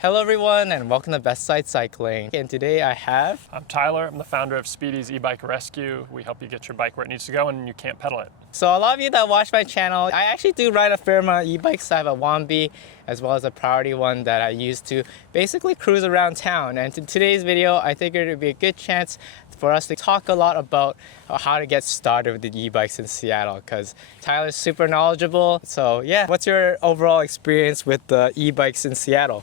Hello everyone and welcome to Best Side Cycling. And today I'm Tyler. I'm the founder of Speedy's eBike Rescue. We help you get your bike where it needs to go and you can't pedal it. So a lot of you that watch my channel, I actually do ride a fair amount of e-bikes. I have a Wambi as well as a Priority one that I use to basically cruise around town. And in today's video, I think it would be a good chance for us to talk a lot about how to get started with the e-bikes in Seattle, because Tyler's super knowledgeable. So yeah, what's your overall experience with the e-bikes in Seattle?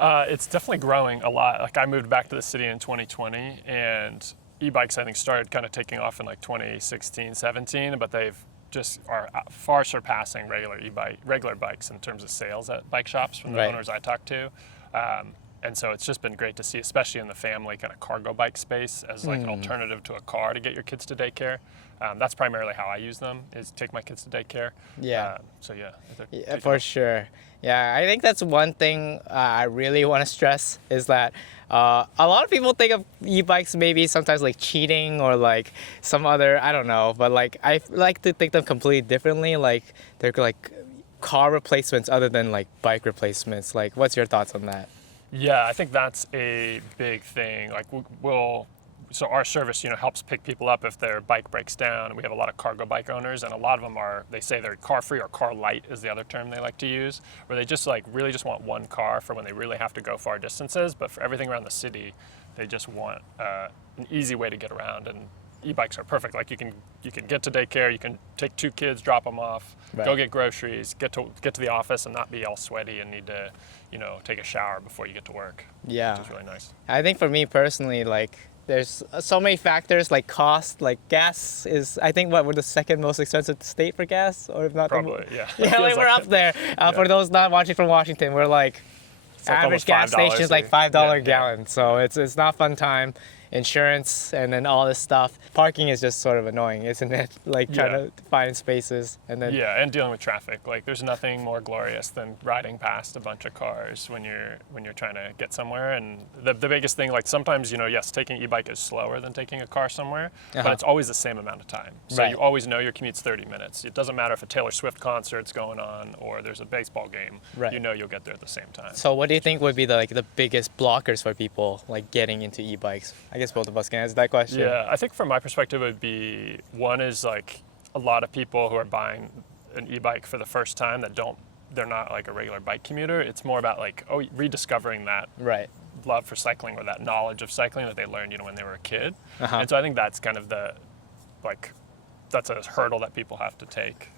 It's definitely growing a lot. Like I moved back to the city in 2020 and e-bikes I think started kind of taking off in like 2016, 17, but they've just are far surpassing regular bikes in terms of sales at bike shops from the owners I talk to. And so it's just been great to see, especially in the family kind of cargo bike space as like an alternative to a car to get your kids to daycare. That's primarily how I use them, is take my kids to daycare. Yeah. Yeah, for sure. Yeah, I think that's one thing I really want to stress is that a lot of people think of e-bikes maybe sometimes like cheating or like some other, I don't know, but like I like to think them completely differently. Like they're like car replacements other than like bike replacements. Like what's your thoughts on that? Yeah, I think that's a big thing. Like so our service, helps pick people up if their bike breaks down. We have a lot of cargo bike owners, and a lot of them they say they're car free or car light is the other term they like to use, where they just really just want one car for when they really have to go far distances, but for everything around the city, they just want an easy way to get around. And e-bikes are perfect. Like you can get to daycare, you can take 2 kids, drop them off, go get groceries, get to the office and not be all sweaty and need to, take a shower before you get to work. Yeah. Which is really nice. I think for me personally, like there's so many factors like cost, like gas is, I think we're the second most expensive state for gas, or if not probably, yeah. Yeah, like we're up there. For those not watching from Washington, we're like average gas station is like $5 a gallon. So it's not fun time. Insurance and then all this stuff. Parking is just sort of annoying, isn't it? Like trying to find spaces and then and dealing with traffic. Like there's nothing more glorious than riding past a bunch of cars when you're trying to get somewhere. And the biggest thing, like sometimes yes, taking e-bike is slower than taking a car somewhere, but it's always the same amount of time. So you always know your commute's 30 minutes. It doesn't matter if a Taylor Swift concert's going on or there's a baseball game. You know you'll get there at the same time. So what do you think would be the biggest blockers for people like getting into e-bikes? I guess both of us can answer that question. Yeah, I think from my perspective, it would be one is like a lot of people who are buying an e-bike for the first time they're not like a regular bike commuter. It's more about like rediscovering that love for cycling or that knowledge of cycling that they learned when they were a kid. And so I think that's kind of that's a hurdle that people have to take.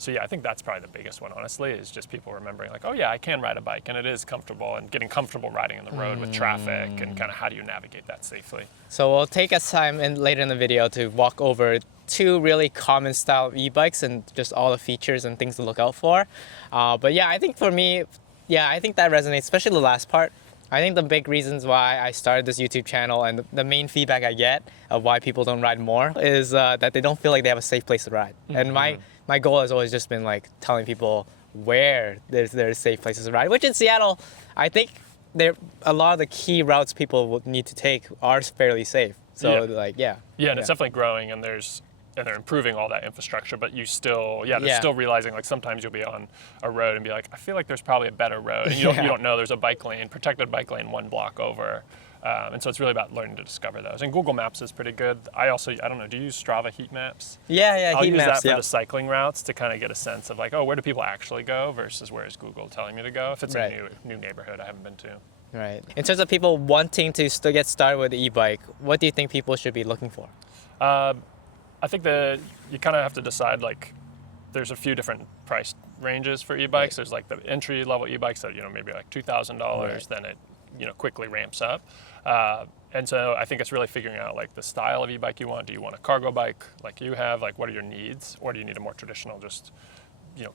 So yeah, I think that's probably the biggest one, honestly, is just people remembering like, oh yeah, I can ride a bike and it is comfortable, and getting comfortable riding on the road with traffic and kind of how do you navigate that safely. So we'll take us time later in the video to walk over 2 really common style e-bikes and just all the features and things to look out for. But yeah, I think for me, I think that resonates, especially the last part. I think the big reasons why I started this YouTube channel and the main feedback I get of why people don't ride more is that they don't feel like they have a safe place to ride. And my goal has always just been like telling people where there's safe places to ride, which in Seattle, I think a lot of the key routes people will need to take are fairly safe. So and it's definitely growing, and they're improving all that infrastructure, but they're still realizing like sometimes you'll be on a road and be like, I feel like there's probably a better road. And you don't know there's a protected bike lane 1 block over. And so it's really about learning to discover those. And Google Maps is pretty good. I don't know, do you use Strava heat maps? I'll use that for the cycling routes to kind of get a sense of like, where do people actually go versus where is Google telling me to go if it's a new neighborhood I haven't been to. Right. In terms of people wanting to still get started with the e-bike, what do you think people should be looking for? I think that you kind of have to decide, like, there's a few different price ranges for e-bikes. There's like the entry level e-bikes that, maybe like $2,000, then it, quickly ramps up. And so I think it's really figuring out like the style of e-bike you want. Do you want a cargo bike like you have? Like what are your needs? Or do you need a more traditional just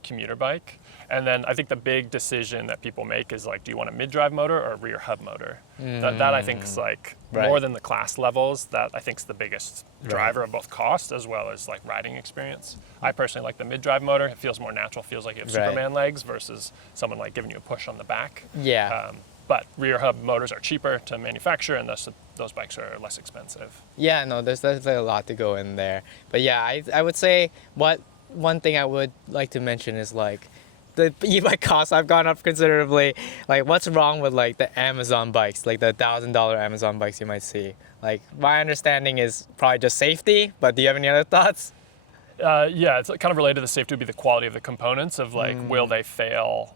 commuter bike? And then I think the big decision that people make is like, do you want a mid-drive motor or a rear hub motor? That I think is like more than the class levels. That I think is the biggest driver of both cost as well as like riding experience. I personally like the mid-drive motor. It feels more natural. Feels like you have Superman legs versus someone like giving you a push on the back. But rear hub motors are cheaper to manufacture, and those bikes are less expensive. Yeah, no, there's a lot to go in there. But yeah, I would say one thing I would like to mention is like the e-bike costs have gone up considerably. Like, what's wrong with like the Amazon bikes, like the $1,000 Amazon bikes you might see? Like, my understanding is probably just safety, but do you have any other thoughts? Yeah, it's kind of related to safety would be the quality of the components of like, will they fail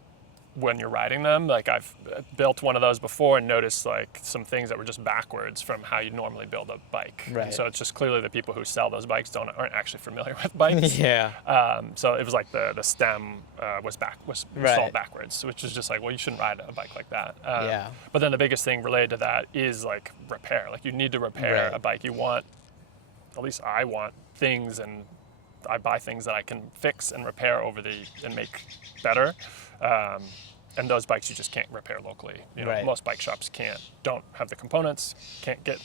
when you're riding them? Like I've built one of those before and noticed like some things that were just backwards from how you normally build a bike. Right. And so it's just clearly the people who sell those bikes aren't actually familiar with bikes. Yeah. So it was like the stem was Right. installed backwards, which is just like, well, you shouldn't ride a bike like that. Yeah. But then the biggest thing related to that is like repair. Like you need to repair Right. a bike. You want, at least I want things, and I buy things that I can fix and repair and make better. And those bikes you just can't repair locally. You know, Right. most bike shops don't have the components, can't get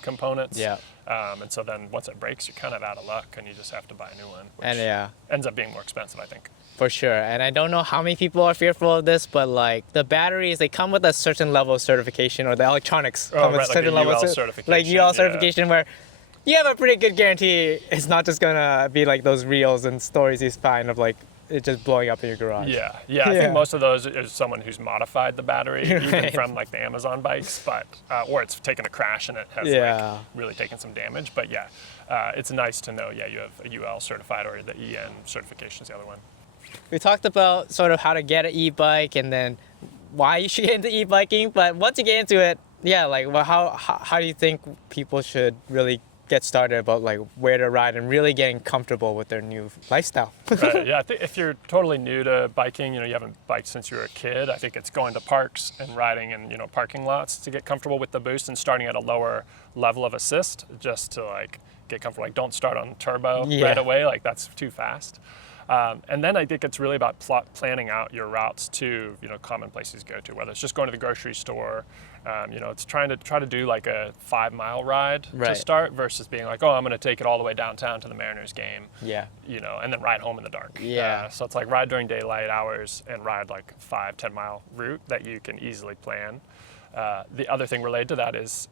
components. Yeah. And so then once it breaks, you're kind of out of luck, and you just have to buy a new one, which And yeah. ends up being more expensive, I think. For sure. And I don't know how many people are fearful of this, but like the batteries, they come with a certain level of certification, or the electronics come with right, a certain like a level UL of certification. like UL Yeah. certification where you have a pretty good guarantee it's not just gonna be like those reels and stories you find of like it just blowing up in your garage. Yeah. I Yeah. think most of those is someone who's modified the battery, even Right. from like the Amazon bikes, but or it's taken a crash and it has Yeah. like really taken some damage. But yeah, it's nice to know. Yeah, you have a UL certified, or the EN certification is the other one. We talked about sort of how to get an e-bike and then why you should get into e-biking, but once you get into it, yeah, like well, how do you think people should really get started about like where to ride and really getting comfortable with their new lifestyle? Right, yeah, I think if you're totally new to biking, you haven't biked since you were a kid, I think it's going to parks and riding in, parking lots to get comfortable with the boost, and starting at a lower level of assist just to like get comfortable. Like don't start on turbo Yeah. right away, like that's too fast. And then I think it's really about planning out your routes to, common places to go to, whether it's just going to the grocery store, it's trying to do like a 5-mile ride Right. to start versus being like, oh, I'm going to take it all the way downtown to the Mariners game, Yeah. and then ride home in the dark. Yeah. So it's like ride during daylight hours and ride like 5-10 mile route that you can easily plan. The other thing related to that is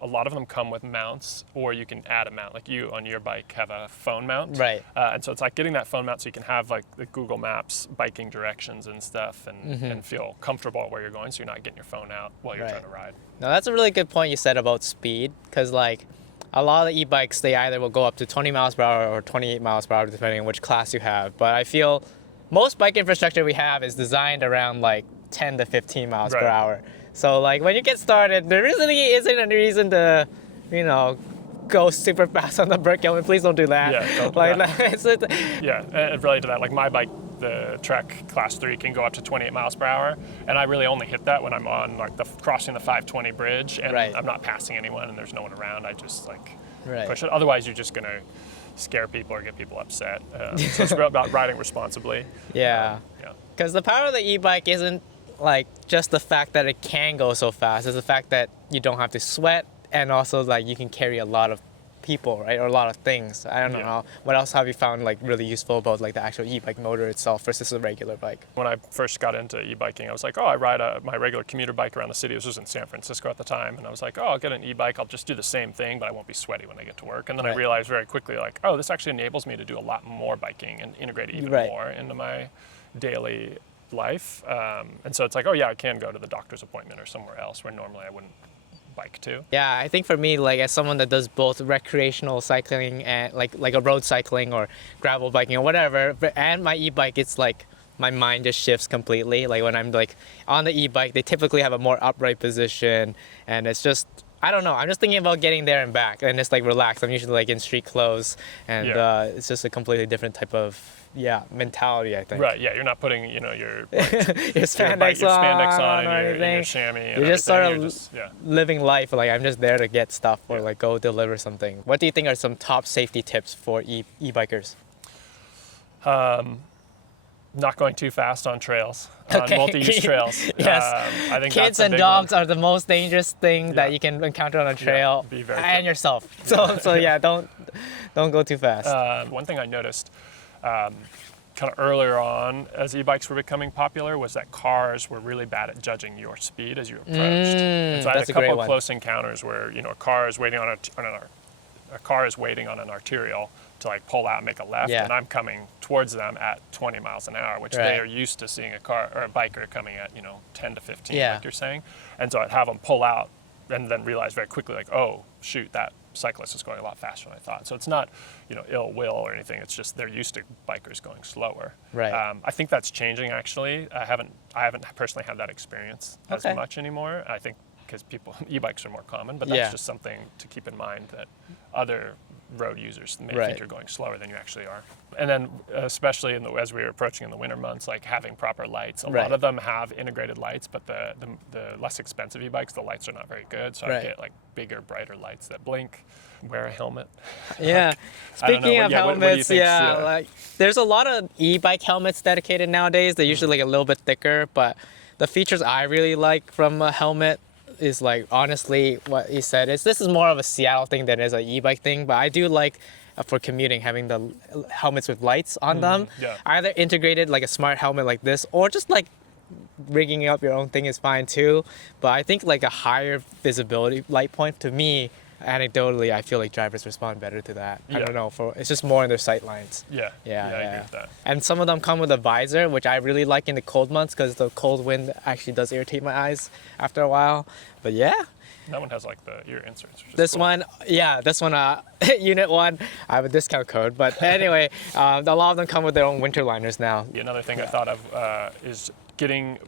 a lot of them come with mounts, or you can add a mount. Like you on your bike have a phone mount. Right. And so it's like getting that phone mount so you can have like the Google Maps biking directions and stuff, and feel comfortable where you're going, so you're not getting your phone out while you're Right. trying to ride. Now that's a really good point you said about speed, because like a lot of the e-bikes, they either will go up to 20 miles per hour or 28 miles per hour depending on which class you have. But I feel most bike infrastructure we have is designed around like 10 to 15 miles per Right. hour. So like when you get started, there really isn't any reason to, go super fast on the brake. Please don't do that. Yeah, don't do like, that. Yeah, and related to that, like my bike, the Trek Class 3 can go up to 28 miles per hour, and I really only hit that when I'm on like crossing the 520 bridge, and Right. I'm not passing anyone, and there's no one around. I just like Right. push it. Otherwise, you're just gonna scare people or get people upset. So it's about riding responsibly. Yeah. Yeah. Because the power of the e-bike isn't like just the fact that it can go so fast. It's the fact that you don't have to sweat, and also like you can carry a lot of people, right, or a lot of things. I don't know Yeah. what else have you found like really useful about like the actual e-bike motor itself versus a regular bike? When I first got into e-biking, I was like, oh, I ride my regular commuter bike around the city. This was in San Francisco at the time, and I was like, oh, I'll get an e-bike. I'll just do the same thing, but I won't be sweaty when I get to work. And then Right. I realized very quickly, like, oh, this actually enables me to do a lot more biking and integrate it even Right. more into my daily life. And so it's like, oh yeah, I can go to the doctor's appointment or somewhere else where normally I wouldn't bike to. Yeah, I think for me, like as someone that does both recreational cycling and like a road cycling or gravel biking or whatever, and my e-bike, it's like my mind just shifts completely. Like when I'm like on the e-bike, they typically have a more upright position, and it's just, I don't know, I'm just thinking about getting there and back, and it's like relaxed. I'm usually like in street clothes, and Yeah. it's just a completely different type of mentality, I think. Right, yeah, you're not putting, your your your spandex on or and your anything. chamois and You're just everything. sort of Just, yeah. living life. Like I'm just there to get stuff or Yeah. like go deliver something. What do you think are some top safety tips for e-bikers? Not going too fast on trails, Okay. on multi-use trails. Yes. I think Kids that's a and big dogs one. are the most dangerous thing that Yeah. you can encounter on a trail, be very and careful. yourself. So yeah, don't go too fast. One thing I noticed kind of earlier on as e-bikes were becoming popular was that cars were really bad at judging your speed as you approached. And so I had that's a a great couple one. of close encounters where a car is waiting on an arterial to like pull out and make a left, Yeah. and I'm coming towards them at 20 miles an hour, which Right. they are used to seeing a car or a biker coming at 10 to 15, Yeah. like you're saying, and so I'd have them pull out and then realize very quickly like, oh shoot, that cyclist is going a lot faster than I thought. So it's not ill will or anything. It's just they're used to bikers going slower. Right. I think that's changing actually. I haven't personally had that experience as Okay. much anymore. I think because e-bikes are more common, but that's Yeah. just something to keep in mind that other road users may Right. think you're going slower than you actually are. And then especially as we were approaching in the winter months, like having proper lights. A Right. lot of them have integrated lights, but the less expensive e-bikes, the lights are not very good. So Right. I get like bigger, brighter lights that blink. Wear a helmet. Yeah. I don't know. Speaking of Yeah, what do you helmets, think? yeah, Yeah. like there's a lot of e-bike helmets dedicated nowadays. They're usually like a little bit thicker, but the features I really like from a helmet is like honestly what he said is this is more of a Seattle thing than it is an e-bike thing, but I do like for commuting having the helmets with lights on them. yeah. Either integrated like a smart helmet like this or just like rigging up your own thing is fine too, but I think like a higher visibility light point to me anecdotally I feel like drivers respond better to that. I Yeah. don't know, it's just more in their sight lines. Yeah. Yeah, I yeah. agree with that. And some of them come with a visor, which I really like in the cold months because the cold wind actually does irritate my eyes after a while. But yeah, That one has like the ear inserts. Which is this cool. one, unit one, I have a discount code. But anyway, a lot of them come with their own winter liners now. Yeah, another thing I thought of is getting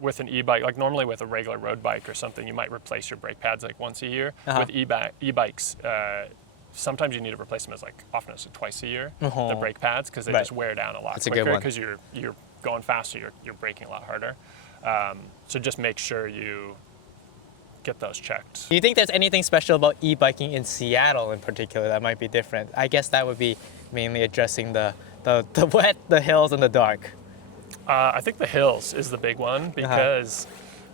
with an e-bike, like normally with a regular road bike or something, you might replace your brake pads like once a year. Uh-huh. With e-bikes, sometimes you need to replace them as like often as twice a year, Uh-huh. the brake pads, because they Right. just wear down a lot That's a good quicker one. because you're going faster, you're braking a lot harder. So just make sure you get those checked. Do you think there's anything special about e-biking in Seattle in particular that might be different? I guess that would be mainly addressing the wet, the hills, and the dark. I think the hills is the big one because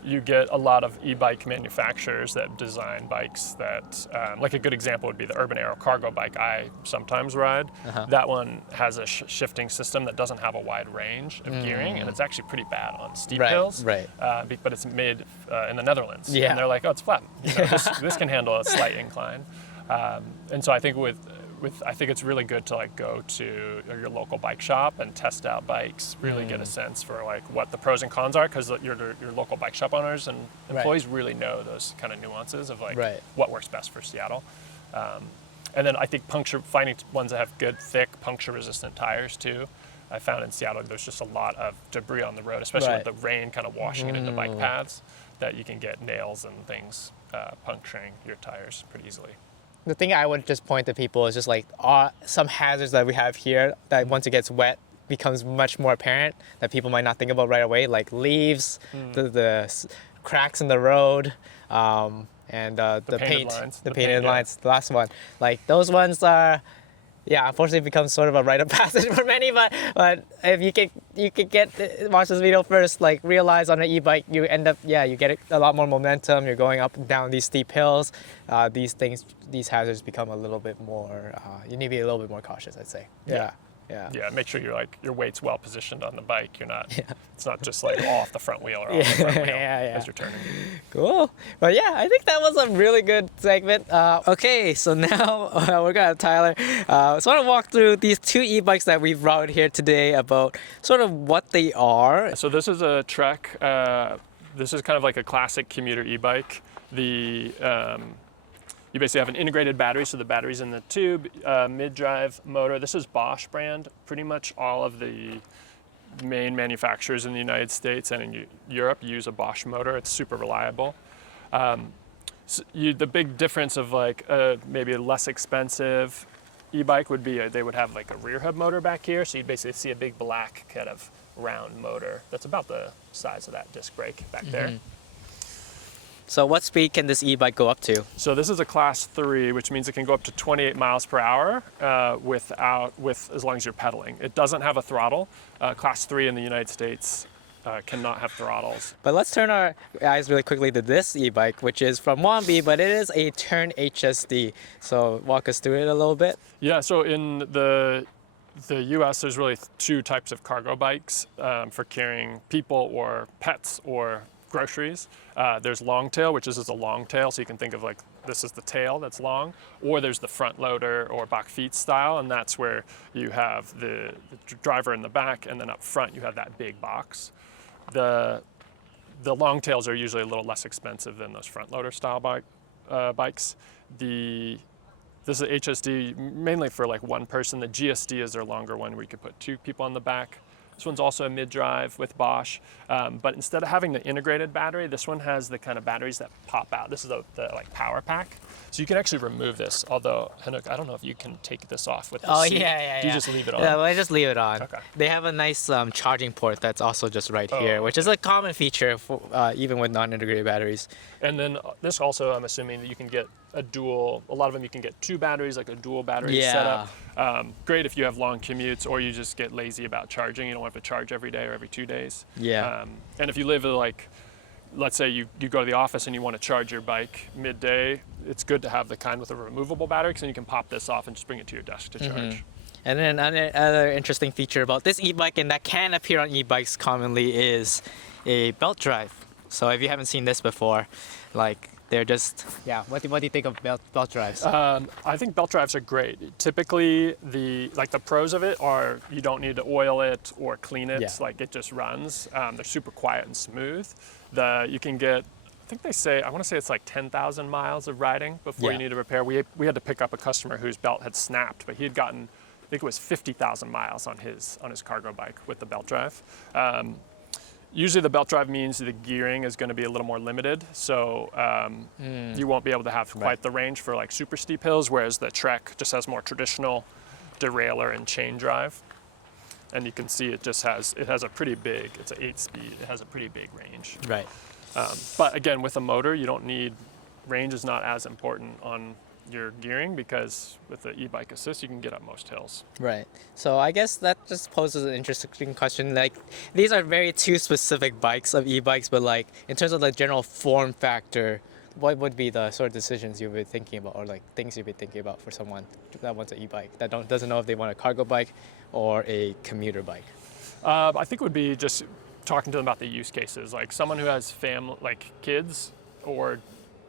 you get a lot of e-bike manufacturers that design bikes that, like a good example would be the Urban Aero cargo bike I sometimes ride. That one has a shifting system that doesn't have a wide range of gearing, and it's actually pretty bad on steep Right, hills. right. But it's made in the Netherlands, Yeah. and they're like, oh, it's flat. This can handle a slight incline, and so I think I think it's really good to like go to your local bike shop and test out bikes, really get a sense for like what the pros and cons are, because your local bike shop owners and employees really know those kind of nuances of like Right. what works best for Seattle. And then I think finding ones that have good, thick, puncture-resistant tires too. I found in Seattle there's just a lot of debris on the road, especially Right. with the rain kind of washing it into bike paths, that you can get nails and things puncturing your tires pretty easily. The thing I would just point to people is just like some hazards that we have here that once it gets wet becomes much more apparent that people might not think about right away, like leaves, the cracks in the road, and the painted paint, lines. the The painted paint, yeah. lines. The last one, like those ones are. Yeah, unfortunately, it becomes sort of a rite of passage for many. But if you could watch this video first, like realize on an e-bike, you end up you get a lot more momentum. You're going up and down these steep hills. These hazards become a little bit more. You need to be a little bit more cautious, I'd say. Yeah. Yeah, make sure your weight's well positioned on the bike. It's not just like off the front wheel or off the front wheel as you're turning. Cool. But yeah, I think that was a really good segment. Okay, so now we're gonna have Tyler sort of walk through these two e-bikes that we've brought here today about sort of what they are. So this is a Trek. This is kind of like a classic commuter e-bike. You basically have an integrated battery, so the battery's in the tube, mid-drive motor. This is Bosch brand. Pretty much all of the main manufacturers in the United States and in Europe use a Bosch motor. It's super reliable. The big difference of like maybe a less expensive e-bike would be they would have like a rear hub motor back here, so you'd basically see a big black kind of round motor that's about the size of that disc brake back there. So what speed can this e-bike go up to? So this is a class 3, which means it can go up to 28 miles per hour as long as you're pedaling. It doesn't have a throttle. Class 3 in the United States cannot have throttles. But let's turn our eyes really quickly to this e-bike, which is from Wombi, but it is a Turn HSD. So walk us through it a little bit. Yeah, so in the US, there's really two types of cargo bikes for carrying people or pets or groceries. There's long tail, which is just a long tail, so you can think of like this is the tail that's long, or there's the front loader or back feet style, and that's where you have the driver in the back, and then up front you have that big box. The long tails are usually a little less expensive than those front loader style bikes. This is a HSD mainly for like one person. The GSD is their longer one where you could put 2 people on the back. This one's also a mid-drive with Bosch, but instead of having the integrated battery, this one has the kind of batteries that pop out. This is the like power pack, so you can actually remove this. Although, Henrik, I don't know if you can take this off with the seat. Yeah. Do you just leave it on? Yeah, well, I just leave it on. Okay. They have a nice charging port that's also just right here, which is a common feature for even with non-integrated batteries. And then this also, I'm assuming that you can get a lot of them you can get 2 batteries, like a dual battery setup. Great if you have long commutes or you just get lazy about charging. You don't have to charge every day or every 2 days. Yeah. And if you live like, let's say you go to the office and you want to charge your bike midday, it's good to have the kind with a removable battery, because then you can pop this off and just bring it to your desk to charge. And then another interesting feature about this e-bike, and that can appear on e-bikes commonly, is a belt drive. So if you haven't seen this before, like they're just, what do you think of belt drives? I think belt drives are great. Typically, the pros of it are you don't need to oil it or clean it. Like it just runs. They're super quiet and smooth. You can get, I think they say, I want to say it's like 10,000 miles of riding before you need to repair. We had to pick up a customer whose belt had snapped, but he had gotten, I think it was 50,000 miles on his cargo bike with the belt drive. Usually the belt drive means the gearing is going to be a little more limited, so you won't be able to have quite the range for like super steep hills, whereas the Trek just has more traditional derailleur and chain drive. And you can see it has a pretty big, it's an 8-speed, it has a pretty big range. Right. But again, with a motor, you don't need, range is not as important on your gearing, because with the e-bike assist you can get up most hills. Right. So I guess that just poses an interesting question. Like, these are very 2 specific bikes of e-bikes, but like in terms of the general form factor, what would be the sort of decisions you'd be thinking about, or like things you'd be thinking about for someone that wants an e-bike that doesn't know if they want a cargo bike or a commuter bike? I think it would be just talking to them about the use cases. Like someone who has family, like kids, or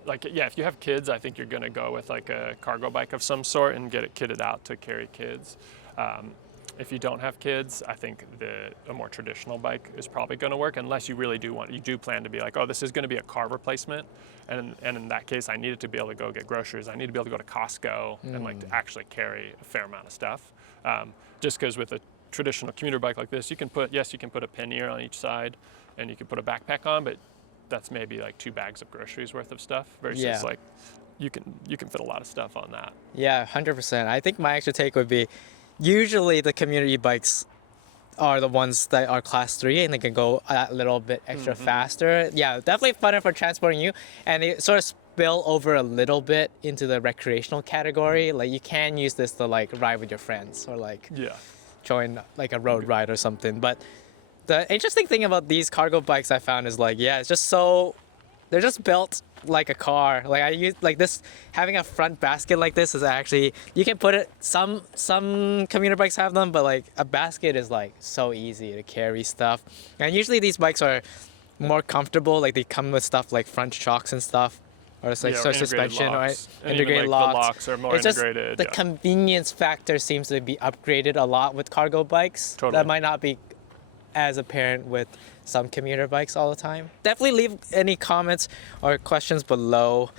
like, if you have kids, I think you're going to go with like a cargo bike of some sort and get it kitted out to carry kids. If you don't have kids, I think a more traditional bike is probably going to work, unless you really do plan to be like, oh, this is going to be a car replacement, and in that case, I need it to be able to go get groceries. I need to be able to go to Costco and like to actually carry a fair amount of stuff. Just because with a traditional commuter bike like this, you can put a pannier on each side, and you can put a backpack on, but that's maybe like 2 bags of groceries worth of stuff, versus like you can fit a lot of stuff on that. Yeah, 100%. I think my extra take would be, usually the commuter e-bikes are the ones that are class 3 and they can go a little bit extra faster. Yeah, definitely funner for transporting you, and they sort of spill over a little bit into the recreational category. Like you can use this to like ride with your friends, or like join like a road ride or something. But the interesting thing about these cargo bikes I found is like, it's just they're just built like a car. Like I use like this, having a front basket like this is actually, you can put it, some commuter bikes have them, but like a basket is like so easy to carry stuff. And usually these bikes are more comfortable, like they come with stuff like front shocks and stuff, or it's like suspension, locks. Right? Integrated locks. The locks are more integrated. The convenience factor seems to be upgraded a lot with cargo bikes. Totally. That might not be as apparent with some commuter bikes all the time. Definitely leave any comments or questions below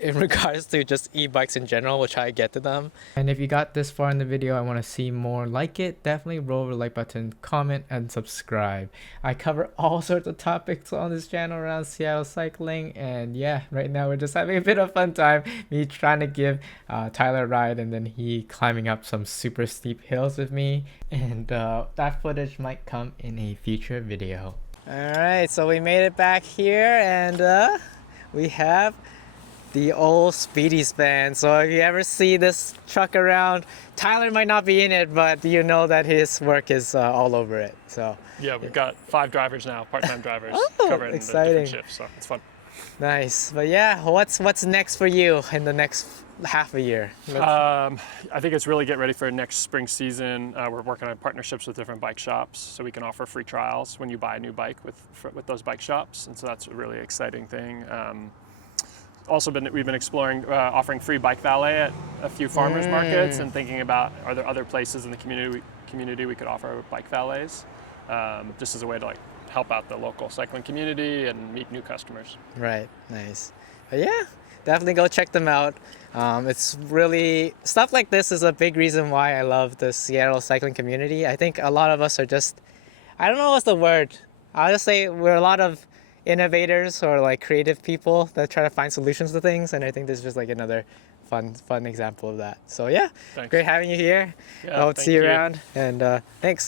in regards to just e-bikes in general. We'll try to get to them. And if you got this far in the video, I want to see more like it, definitely roll over the like button, comment, and subscribe. I cover all sorts of topics on this channel around Seattle cycling, and right now we're just having a bit of fun time, me trying to give Tyler a ride, and then he climbing up some super steep hills with me, and that footage might come in a future video. Alright, so we made it back here, and we have the old Speedy span. So if you ever see this truck around, Tyler might not be in it, but you know that his work is all over it. So we've got 5 drivers now, part-time drivers, covering the different shifts, so it's fun. Nice. But yeah, what's next for you in the next half a year? I think it's really get ready for next spring season. We're working on partnerships with different bike shops, so we can offer free trials when you buy a new bike with those bike shops, and so that's a really exciting thing. Also, we've been exploring offering free bike valet at a few farmers markets, and thinking about, are there other places in the community we could offer bike valets, just as a way to like help out the local cycling community and meet new customers. Right. Nice. But yeah, definitely go check them out. It's really, stuff like this is a big reason why I love the Seattle cycling community. I think a lot of us are just, I don't know what's the word. I'll just say we're a lot of innovators or like creative people that try to find solutions to things, and I think this is just like another fun example of that. So yeah, Thanks. great having you here. Yeah, I'll thank see you you. around, and thanks.